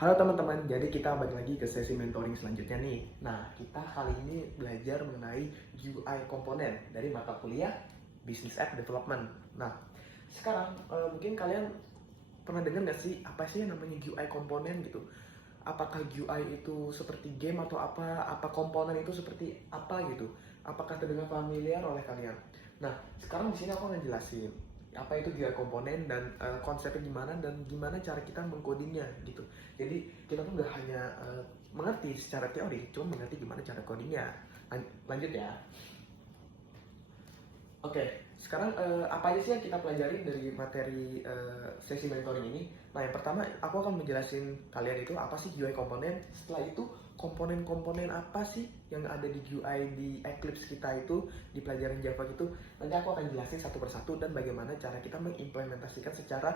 Halo teman-teman, jadi kita balik lagi ke sesi mentoring selanjutnya nih. Nah, kita kali ini belajar mengenai UI komponen dari mata kuliah Business App Development. Nah, sekarang mungkin kalian pernah dengar nggak sih apa sih yang namanya UI komponen gitu? Apakah UI itu seperti game atau apa? Apa komponen itu seperti apa gitu? Apakah terdengar familiar oleh kalian? Nah, sekarang di sini aku akan jelasin apa itu UI komponen dan konsepnya gimana dan gimana cara kita mengkodingnya gitu. Jadi kita tuh nggak hanya mengerti secara teori, cuma mengerti gimana cara codingnya. Lanjut ya. Oke, sekarang apa aja sih yang kita pelajari dari materi sesi mentoring ini? Nah, yang pertama aku akan menjelasin kalian itu apa sih UI komponen. Setelah itu komponen-komponen apa sih yang ada di UI di Eclipse kita itu di pelajaran Java gitu. Nanti aku akan jelasin satu persatu dan bagaimana cara kita mengimplementasikan secara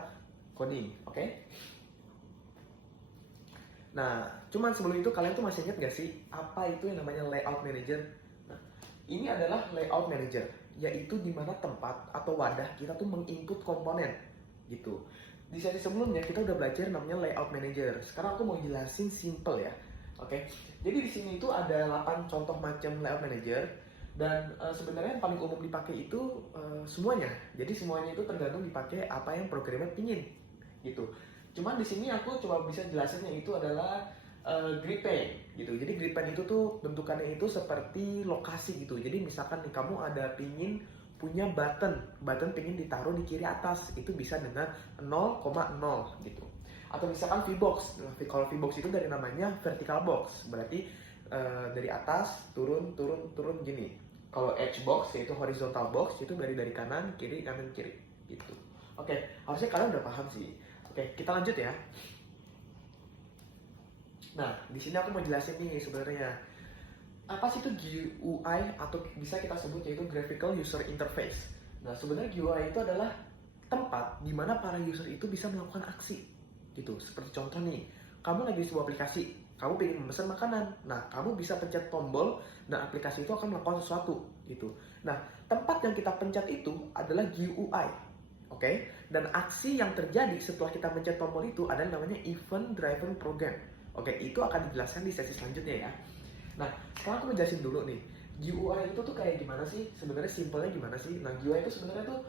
coding, oke? Nah, cuman sebelum itu kalian tuh masih ingat gak sih apa itu yang namanya layout manager? Nah, ini adalah layout manager, yaitu di mana tempat atau wadah kita tuh menginput komponen gitu. Di sesi sebelumnya kita udah belajar namanya layout manager. Sekarang aku mau jelasin simple ya. Oke. Jadi di sini itu ada 8 contoh macam layout manager dan sebenarnya yang paling umum dipakai itu semuanya. Jadi semuanya itu tergantung dipakai apa yang programmer pingin gitu. Cuman di sini aku coba bisa jelasinnya itu adalah grid pane gitu. Jadi grid pane itu tuh bentukannya itu seperti lokasi gitu. Jadi misalkan nih kamu ada pingin punya button pingin ditaruh di kiri atas, itu bisa dengan 0,0 gitu. Atau misalkan V-box. Nah, kalau V-box itu dari namanya vertical box, berarti dari atas turun gini. Kalau edge box yaitu horizontal box itu dari kanan kiri gitu. Oke, harusnya kalian udah paham sih. Oke, kita lanjut ya. Nah, di sini aku mau jelasin nih sebenarnya apa sih itu GUI atau bisa kita sebut yaitu Graphical User Interface. Nah, sebenarnya GUI itu adalah tempat di mana para user itu bisa melakukan aksi gitu. Seperti contoh nih, kamu lagi di sebuah aplikasi, kamu ingin memesan makanan. Nah, kamu bisa pencet tombol dan aplikasi itu akan melakukan sesuatu gitu. Nah, tempat yang kita pencet itu adalah GUI. Oke, dan aksi yang terjadi setelah kita mencet tombol itu adalah namanya event driven program. Oke, itu akan dijelaskan di sesi selanjutnya ya. Nah, sekarang aku mau jelasin dulu nih. GUI itu tuh kayak gimana sih? Sebenarnya simpelnya gimana sih? Nah, GUI itu sebenarnya tuh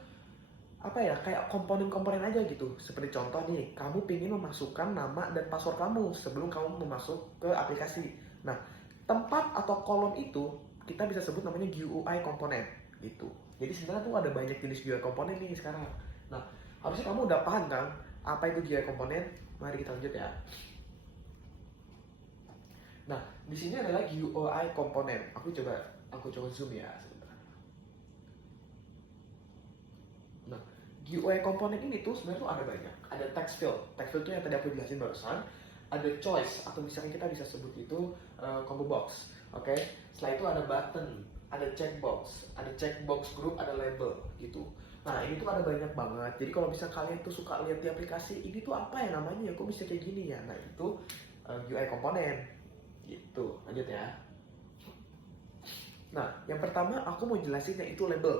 apa ya? Kayak komponen-komponen aja gitu. Seperti contoh nih, kamu ingin memasukkan nama dan password kamu sebelum kamu masuk ke aplikasi. Nah, tempat atau kolom itu kita bisa sebut namanya GUI komponen gitu. Jadi sebenarnya tuh ada banyak jenis GUI komponen nih sekarang. Nah, harusnya kamu udah paham kan apa itu GUI komponen? Mari kita lanjut ya. Nah, di sini adalah GUI komponen. Aku coba zoom ya sebentar. Nah, GUI komponen ini tuh sebenarnya tuh ada banyak. Ada text field. Text field itu yang tadi aku jelasin barusan. Ada choice atau misalnya kita bisa sebut itu combo box. Oke. Setelah itu ada button, ada checkbox, ada checkbox group, ada label gitu. Nah, ini tuh ada banyak banget. Jadi kalau bisa kalian tuh suka lihat di aplikasi, ini tuh apa ya namanya ya? Kok bisa kayak gini ya? Nah, itu GUI komponen. Gitu, lanjut ya. Nah, yang pertama aku mau jelasin yaitu label.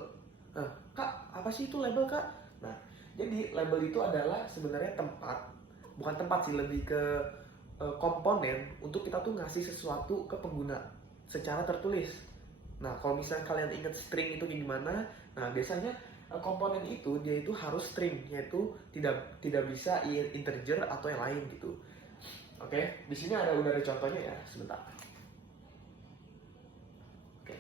Nah, Kak, apa sih itu label, Kak? Nah, jadi label itu adalah sebenarnya tempat, bukan tempat sih, lebih ke komponen untuk kita tuh ngasih sesuatu ke pengguna secara tertulis. Nah, kalau misalnya kalian ingat string itu gimana, nah biasanya komponen itu dia itu harus string, yaitu tidak bisa integer atau yang lain gitu. Oke, di sini udah ada contohnya ya, sebentar. Oke,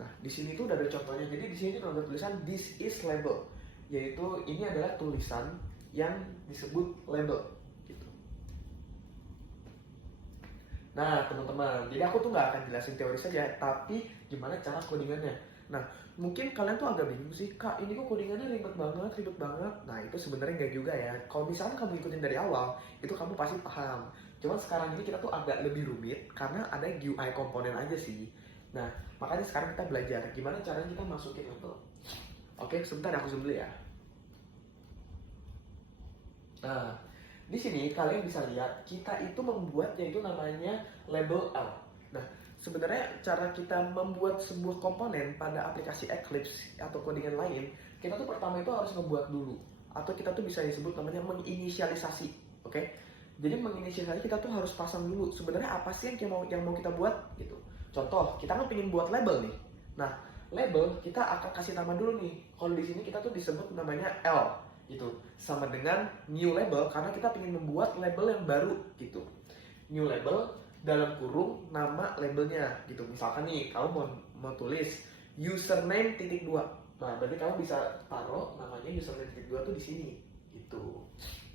nah di sini tuh udah ada contohnya. Jadi di sini tuh ada tulisan this is label, yaitu ini adalah tulisan yang disebut label. Gitu. Nah teman-teman, jadi aku tuh nggak akan jelasin teori saja, tapi gimana cara codingannya. Nah, mungkin kalian tuh agak bingung sih, Kak, ini kok codingannya ribet banget. Nah, itu sebenarnya nggak juga ya. Kalau misalnya kamu ikutin dari awal, itu kamu pasti paham. Cuman sekarang ini kita tuh agak lebih rumit karena ada GUI komponen aja sih. Nah, makanya sekarang kita belajar gimana caranya kita masukin label. Oke, sebentar aku zoom dulu ya. Nah, di sini kalian bisa lihat kita itu membuat yaitu namanya label L. Nah, sebenarnya cara kita membuat sebuah komponen pada aplikasi Eclipse atau codingan lain, kita tuh pertama itu harus ngebuat dulu atau kita tuh bisa disebut namanya menginisialisasi. Oke? Jadi menginisiasi kita tuh harus pasang dulu sebenarnya apa sih yang mau kita buat gitu. Contoh, kita kan pengen buat label nih. Nah, label kita akan kasih nama dulu nih. Kalau di sini kita tuh disebut namanya L gitu. Sama dengan new label karena kita pengen membuat label yang baru gitu. New label dalam kurung nama labelnya gitu. Misalkan nih, kamu mau tulis username titik dua. Nah, berarti kamu bisa taruh namanya username titik dua tuh di sini gitu.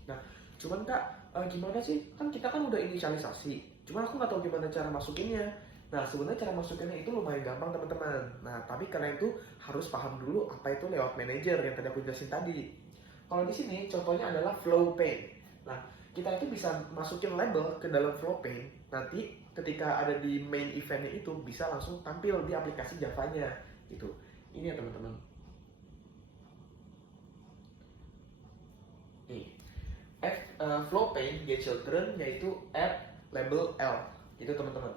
Nah, cuman Kak, gimana sih? Kan kita kan udah inisialisasi. Cuman aku nggak tahu gimana cara masukinnya. Nah, sebenarnya cara masukinnya itu lumayan gampang teman-teman. Nah, tapi karena itu harus paham dulu apa itu layout manager yang tadi aku jelasin tadi. Kalau di sini contohnya adalah flow pane. Nah, kita itu bisa masukin label ke dalam flow pane. Nanti ketika ada di main eventnya itu bisa langsung tampil di aplikasi Java-nya gitu. Ini ya teman-teman. Nih, flow pane get children yaitu add label L gitu teman-teman.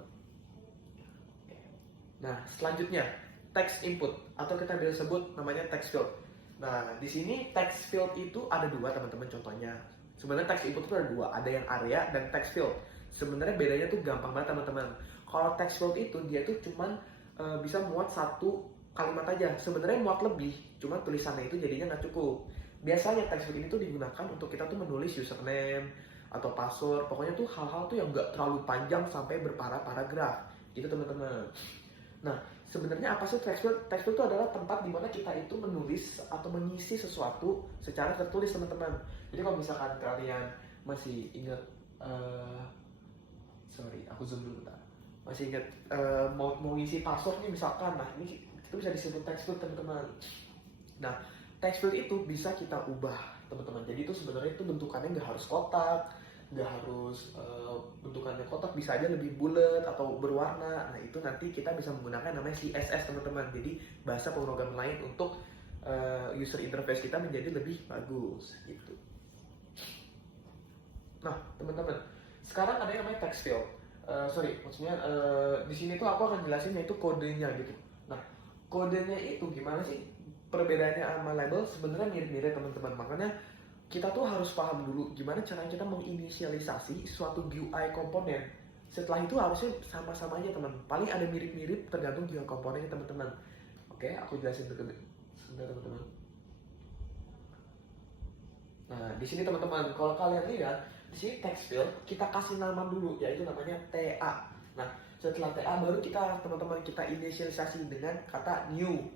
Nah, selanjutnya text input atau kita bisa sebut namanya text field. Nah, di sini text field itu ada dua teman-teman contohnya. Sebenarnya text input itu ada dua, ada yang area dan text field. Sebenarnya bedanya tuh gampang banget teman-teman. Kalau text field itu dia tuh cuman bisa muat satu kalimat aja. Sebenarnya muat lebih, cuman tulisannya itu jadinya nggak cukup. Biasanya text field ini tuh digunakan untuk kita tuh menulis username atau password. Pokoknya tuh hal-hal tuh yang nggak terlalu panjang sampai berparagraf. Gitu teman-teman. Nah, sebenarnya apa sih text field? Text field itu adalah tempat di mana kita itu menulis atau mengisi sesuatu secara tertulis teman-teman. Jadi kalau misalkan kalian masih ingat, sorry, aku zoom dulu bentar. Masih ingat mau ngisi password nih misalkan, nah ini itu bisa disebut text field teman-teman. Nah, text field itu bisa kita ubah teman-teman. Jadi itu sebenarnya itu bentukannya nggak harus kotak, nggak harus bentukannya kotak, bisa aja lebih bulat atau berwarna. Nah itu nanti kita bisa menggunakan namanya CSS teman-teman. Jadi bahasa pemrograman lain untuk user interface kita menjadi lebih bagus gitu. Nah teman-teman, sekarang ada yang namanya text field. Maksudnya di sini tuh aku akan jelasin yaitu kodenya gitu. Nah kodenya itu gimana sih? Perbedaannya sama label sebenarnya mirip-mirip teman-teman. Makanya kita tuh harus paham dulu gimana caranya kita menginisialisasi suatu GUI komponen. Setelah itu harusnya sama-sama aja teman. Paling ada mirip-mirip tergantung GUI komponennya teman-teman. Oke, aku jelasin dulu sebentar teman-teman. Nah, di sini teman-teman, kalau kalian lihat di sini text field kita kasih nama dulu yaitu namanya TA. Nah, setelah TA baru kita teman-teman kita inisialisasi dengan kata new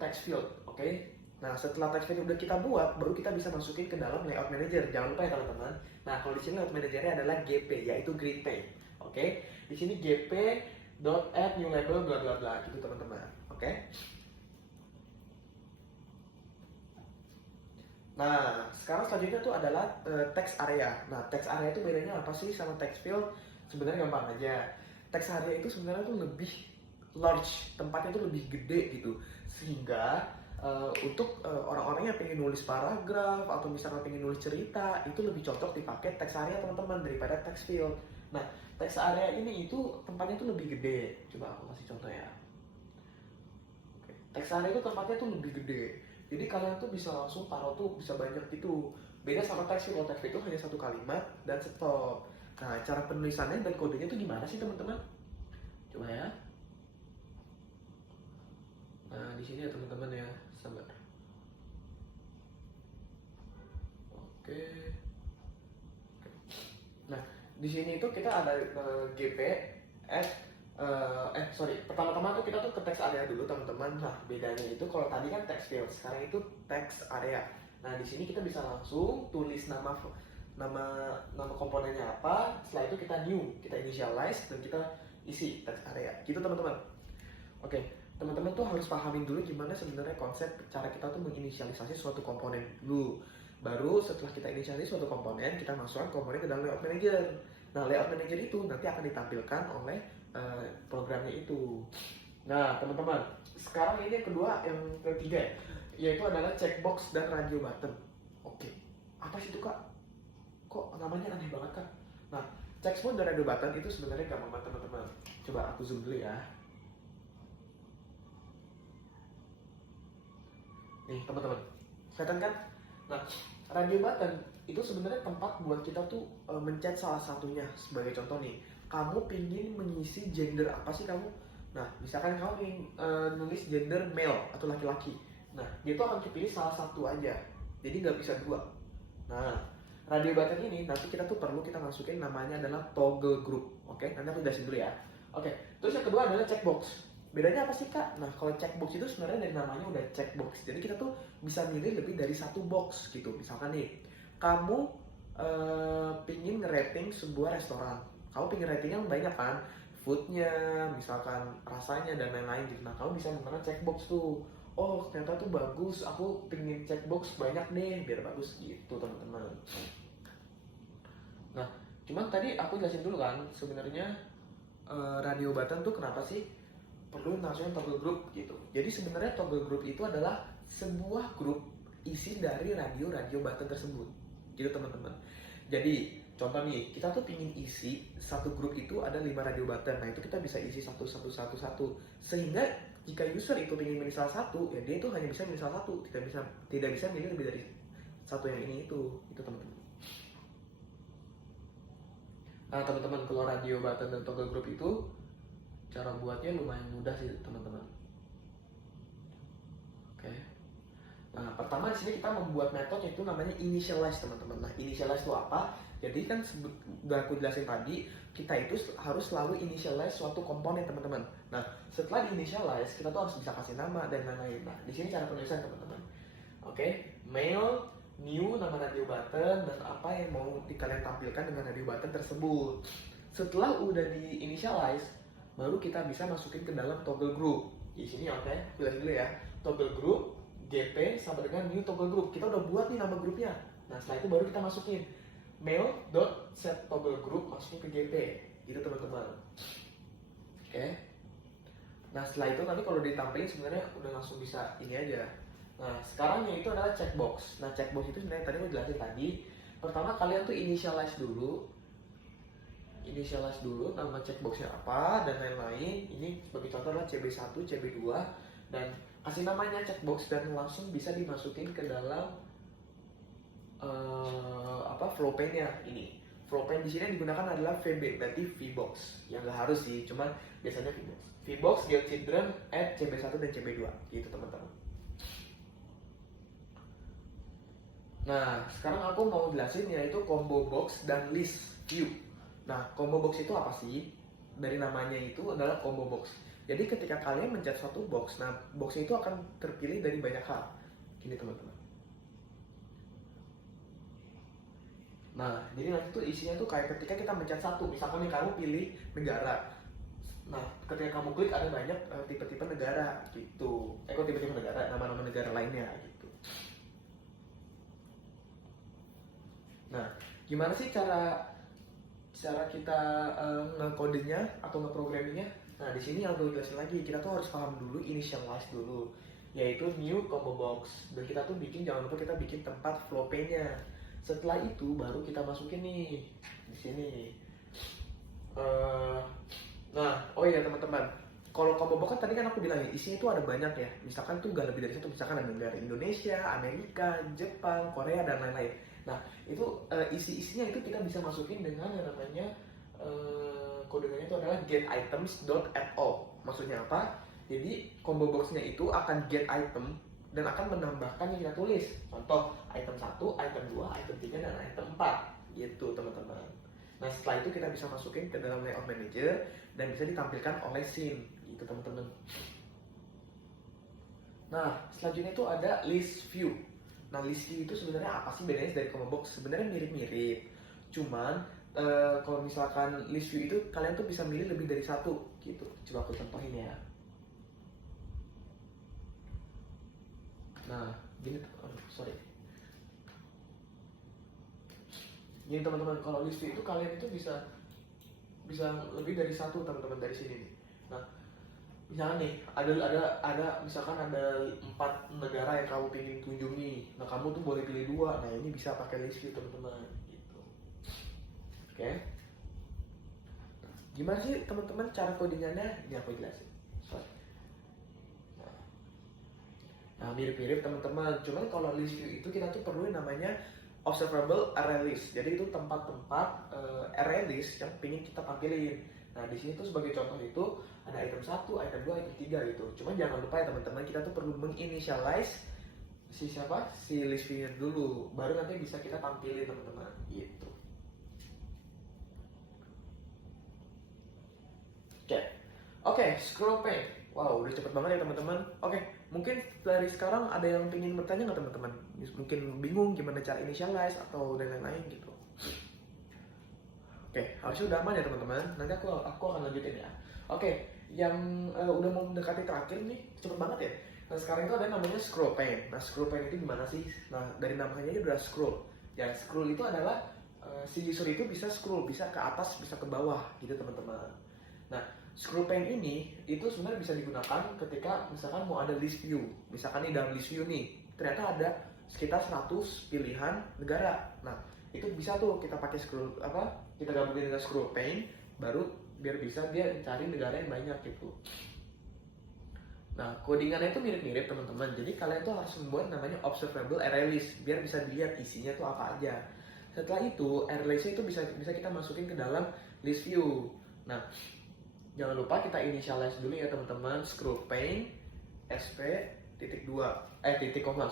text field. Oke. Nah, setelah text field udah kita buat, baru kita bisa masukin ke dalam layout manager. Jangan lupa ya teman-teman. Nah, kalau di sini layout managernya adalah GP, yaitu grid pane. Oke, di sini gp.add new label bla bla bla gitu teman-teman. Oke. Nah, sekarang selanjutnya tuh adalah text area. Nah, text area itu bedanya apa sih sama text field? Sebenarnya gampang aja. Text area itu sebenarnya tuh lebih large, tempatnya tuh lebih gede gitu. Sehingga untuk orang-orang yang pengen nulis paragraf atau misalnya pengen nulis cerita itu lebih cocok dipakai text area teman-teman daripada text field. Nah, text area ini itu tempatnya tuh lebih gede. Coba aku kasih contoh ya. Oke. Text area itu tempatnya tuh lebih gede. Jadi kalian tuh bisa langsung taruh tuh bisa banyak gitu. Beda sama text field. Kalau text field itu hanya satu kalimat dan stop. Nah, cara penulisannya dan kodenya tuh gimana sih teman-teman? Coba ya. Nah, di sini ya teman-teman ya. Sabar. Oke. Nah, di sini itu kita ada GP pertama-tama tuh kita tuh ke text area dulu teman-teman. Nah, bedanya itu kalau tadi kan text field, sekarang itu text area. Nah, di sini kita bisa langsung tulis nama komponennya apa. Setelah itu kita new, kita initialize dan kita isi text area. Gitu teman-teman. Oke, teman-teman tuh harus pahamin dulu gimana sebenarnya konsep cara kita tuh menginisialisasi suatu komponen dulu. Baru setelah kita inisialisasi suatu komponen, kita masukkan komponen ke dalam layout manager. Nah, layout manager itu nanti akan ditampilkan oleh programnya itu. Nah, teman-teman, sekarang ini yang kedua, yang ketiga yaitu adalah checkbox dan radio button. Oke, apa sih itu kak? Kok namanya aneh banget kak? Nah, checkbox dan radio button itu sebenarnya gampang banget teman-teman. Coba aku zoom dulu ya. Nih teman-teman, kelihatan kan? Nah, radio button itu sebenarnya tempat buat kita tuh mencet salah satunya. Sebagai contoh nih, kamu pingin mengisi gender apa sih kamu? Nah, misalkan kamu ingin nulis gender male atau laki-laki. Nah, dia tuh akan kepilih salah satu aja. Jadi nggak bisa dua. Nah, radio button ini nanti kita tuh perlu kita masukin namanya adalah toggle group. Oke, nanti aku jelasin dulu ya. Oke, terus yang kedua adalah checkbox. Bedanya apa sih kak? Nah, kalau checkbox itu sebenarnya dari namanya udah checkbox. Jadi kita tuh bisa milih lebih dari satu box gitu. Misalkan nih, kamu pingin ngerating sebuah restoran. Kamu pingin ratingnya banyak kan? Foodnya, misalkan rasanya dan lain-lain gitu. Nah, kamu bisa menggunakan checkbox tuh. Oh, ternyata tuh bagus. Aku pingin checkbox banyak deh, biar bagus gitu teman-teman. Nah, cuman tadi aku jelasin dulu kan, sebenarnya radio button tuh kenapa sih perlu namanya toggle group gitu. Jadi sebenarnya toggle group itu adalah sebuah grup isi dari radio-radio button tersebut gitu teman-teman. Jadi contoh nih, kita tuh pingin isi satu grup itu ada 5 radio button. Nah, itu kita bisa isi satu sehingga jika user itu pingin milih salah satu, ya dia itu hanya bisa milih salah satu, tidak bisa milih lebih dari satu yang ini itu teman-teman. Nah, teman-teman, kalau radio button dan toggle group itu cara buatnya lumayan mudah sih teman-teman. Oke. Nah, pertama di sini kita membuat metode itu namanya initialize teman-teman. Nah, initialize itu apa? Jadi kan udah aku jelasin tadi, kita itu harus selalu initialize suatu komponen teman-teman. Nah, setelah di initialize kita tuh harus bisa kasih nama dan lain-lain. Nah, di sini cara penulisan teman-teman. Oke, mail, new nama radio button dan apa yang mau kalian tampilkan dengan radio button tersebut. Setelah udah di initialize, baru kita bisa masukin ke dalam toggle group. Di sini oke, pilih dulu ya. Toggle group gp sama dengan new toggle group. Kita udah buat nih nama grupnya. Nah, setelah itu baru kita masukin mail.set toggle group, masukin ke gp. Gitu teman-teman. Oke. Nah, setelah itu nanti kalau ditampilin sebenarnya udah langsung bisa ini aja. Nah, sekarang yang itu adalah checkbox. Nah, checkbox itu sebenarnya tadi aku jelasin tadi. Pertama kalian tuh initialize dulu nama checkboxnya apa dan lain-lain. Ini sebagai contoh adalah CB1, CB2 dan kasih namanya checkbox dan langsung bisa dimasukin ke dalam flow pane-nya ini. Flow pane di sini yang digunakan adalah VB, berarti VBox. Yang nggak harus sih, cuman biasanya VBox. VBox get children at CB1 dan CB2 gitu teman-teman. Nah, sekarang aku mau jelasin yaitu combo box dan list view. Nah, combo box itu apa sih? Dari namanya itu adalah combo box. Jadi ketika kalian mencet satu box, nah box itu akan terpilih dari banyak hal. Gini teman-teman. Nah, jadi nanti tuh isinya tuh kayak ketika kita mencet satu, misalkan nih kamu pilih negara. Nah, ketika kamu klik ada banyak tipe-tipe negara gitu. Kok tipe-tipe negara, nama-nama negara lainnya gitu. Nah, gimana sih cara kita ngekodenya atau ngeprogrammingnya? Nah, di sini yang aku jelasin lagi, kita tuh harus paham dulu initialize dulu, yaitu new combo box. Dan kita tuh jangan lupa kita bikin tempat flow pane-nya. Setelah itu baru kita masukin nih di sini. Nah, oh iya teman-teman, kalau combo box kan tadi kan aku bilang isinya itu ada banyak ya. Misalkan tuh gak lebih dari satu, misalkan ada negara Indonesia, Amerika, Jepang, Korea dan lain-lain. Nah, itu isi-isinya itu kita bisa masukin dengan yang namanya kodenya itu adalah getItems.addAll. Maksudnya apa? Jadi combo boxnya itu akan get item dan akan menambahkan yang kita tulis. Contoh, item 1, item 2, item 3, dan item 4. Gitu teman-teman. Nah, setelah itu kita bisa masukin ke dalam layout manager dan bisa ditampilkan oleh scene. Gitu teman-teman. Nah, selanjutnya itu ada list view. Nah, list view itu sebenarnya apa sih bedanya dari combo box? Sebenarnya mirip-mirip. Cuman kalau misalkan list view itu kalian tuh bisa milih lebih dari satu gitu. Coba aku contohin ya. Nah, gini, Gini teman-teman, kalau list view itu kalian itu bisa lebih dari satu teman-teman dari sini nih. Nah, misalnya nih ada misalkan ada 4 negara yang kamu ingin kunjungi. Nah, kamu tuh boleh pilih 2. Nah, ini bisa pakai list view teman-teman gitu. Oke. Gimana sih teman-teman cara codingannya? Ini aku jelasin. Nah, mirip-mirip teman-teman. Cuman kalau list view itu kita tuh perlu namanya observable array list. Jadi itu tempat-tempat array list yang ingin kita tampilin. Nah, di sini tuh sebagai contoh itu ada item 1, item 2, item 3 gitu. Cuman jangan lupa ya teman-teman, kita tuh perlu menginitialize si list view dulu, baru nanti bisa kita tampilin teman-teman gitu. Oke, scroll pane. Wow, udah cepet banget ya teman-teman. Oke, mungkin dari sekarang ada yang ingin bertanya nggak teman-teman? Mungkin bingung gimana cara initialize atau dan lain-lain gitu. Oke, harusnya udah aman ya teman-teman. Nanti aku akan lanjutin ya. Oke, yang udah mau mendekati terakhir nih, cepet banget ya. Nah, sekarang itu ada namanya scroll pane. Nah, scroll pane itu gimana sih? Nah, dari namanya aja udah scroll. Ya, scroll itu adalah si user itu bisa scroll, bisa ke atas, bisa ke bawah gitu teman-teman. Nah, scroll pane ini itu sebenarnya bisa digunakan ketika misalkan mau ada list view. Misalkan nih dalam list view nih, ternyata ada sekitar 100 pilihan negara. Nah, itu bisa tuh kita pakai kita gabungin dengan scroll pane, baru biar bisa dia cari negara yang banyak gitu. Nah, codingannya itu mirip-mirip teman-teman. Jadi kalian tuh harus membuat namanya observable array list biar bisa dilihat isinya tuh apa aja. Setelah itu, array list itu bisa kita masukin ke dalam list view. Nah, jangan lupa kita initialize dulu ya teman-teman, scroll pane titik koma.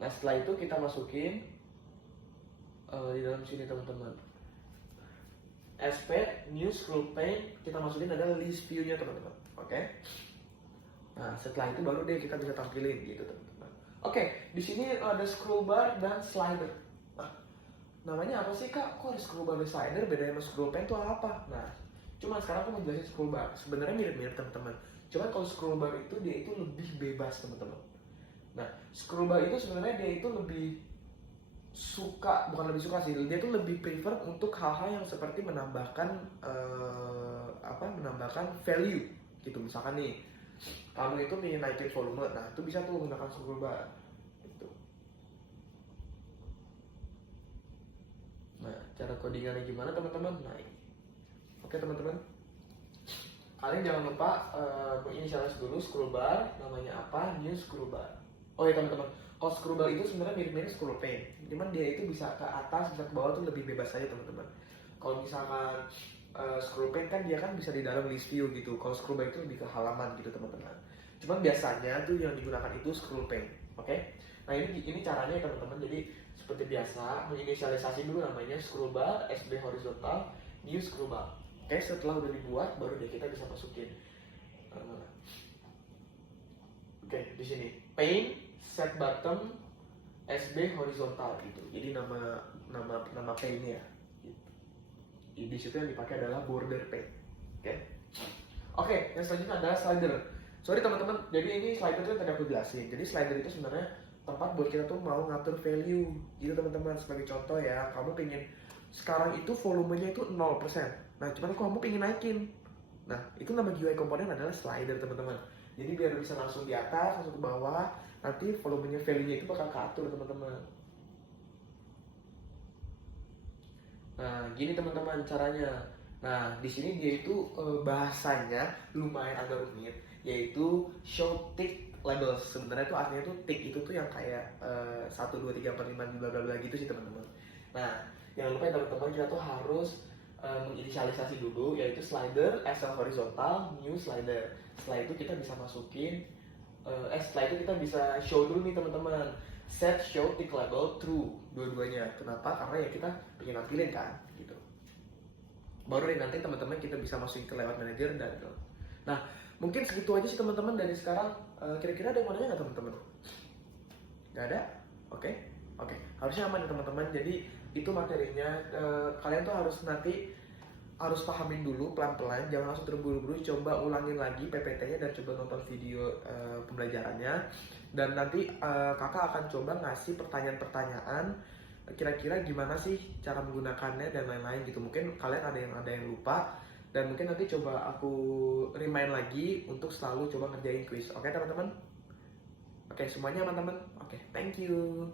Nah, setelah itu kita masukin di dalam sini teman-teman, sp new scroll pane, kita masukin adalah list view-nya teman-teman. Oke. Nah, setelah itu baru deh kita bisa tampilin gitu teman-teman. Oke, di sini ada scroll bar dan slider. Nah, namanya apa sih kak? Kok ada scroll bar dan slider? Bedanya sama scroll pane itu apa? Nah, cuma sekarang aku mau jelasin scroll bar. Sebenarnya mirip-mirip teman-teman. Cuman kalau scroll bar itu dia itu lebih bebas teman-teman. Nah, scroll bar itu sebenarnya dia itu bukan lebih suka sih. Dia itu lebih prefer untuk hal-hal yang seperti menambahkan value gitu. Misalkan nih, kamu itu ingin naikin volume, nah itu bisa tuh menggunakan scroll bar gitu. Nah, cara codingannya gimana teman-teman? Nah, oke teman-teman, kalian jangan lupa menginisialis dulu scroll bar, namanya apa, new scroll bar. Oh ya teman-teman, kalau scroll bar itu sebenarnya mirip-mirip scroll pane, cuman dia itu bisa ke atas, bisa ke bawah tuh lebih bebas aja teman-teman. Kalau misalkan scroll pane kan dia kan bisa di dalam list view gitu, kalau scroll bar itu lebih ke halaman gitu teman-teman. Cuman biasanya tuh yang digunakan itu scroll pane, oke? Nah ini caranya ya teman-teman. Jadi seperti biasa menginisialisasi dulu namanya scroll bar, SB horizontal, new scroll bar. Oke, setelah udah dibuat baru deh kita bisa masukin. Oke, di sini pane set bottom SB horizontal gitu. Jadi nama pane-nya. Gitu. Di situ yang dipakai adalah border pane. Oke, yang selanjutnya adalah slider. Sorry teman-teman, jadi ini slider itu yang tadi aku jelasin. Jadi slider itu sebenarnya tempat buat kita tuh mau ngatur value gitu teman-teman. Sebagai contoh ya, kamu pengen sekarang itu volumenya itu 0%. Nah, cuman kamu pengen naikin. Nah, itu nama GUI komponen adalah slider teman-teman. Jadi biar bisa langsung di atas, langsung ke bawah, nanti volumenya value-nya itu bakal keatur teman-teman. Nah, gini teman-teman caranya. Nah, di sini dia itu bahasanya lumayan agak rumit, yaitu show tick labels. Sebenarnya itu artinya itu tick itu tuh yang kayak 1, 2, 3, 4, 5 bla bla bla gitu sih teman-teman. Nah, jangan lupa ya teman-teman, kita tuh harus menginisialisasi dulu, yaitu slider SL horizontal new slider. Setelah itu kita bisa masukin setelah itu kita bisa show dulu nih teman-teman, set show tick label true dua-duanya. Kenapa? Karena ya kita pengen nampilin kan gitu. Baru deh nanti teman-teman kita bisa masukin ke lewat manager dan gitu. Nah, mungkin segitu aja sih teman-teman dari sekarang. Kira-kira ada yang mau nanya nggak teman-teman? Nggak ada? Oke. Harusnya aman ya teman-teman. Jadi itu materinya, kalian tuh harus pahamin dulu pelan-pelan, jangan langsung terburu-buru, coba ulangin lagi PPT-nya dan coba nonton video pembelajarannya. Dan nanti kakak akan coba ngasih pertanyaan-pertanyaan, kira-kira gimana sih cara menggunakannya dan lain-lain gitu. Mungkin kalian ada yang lupa, dan mungkin nanti coba aku remind lagi untuk selalu coba ngerjain quiz. Oke teman-teman? Oke, semuanya aman teman? Oke, thank you.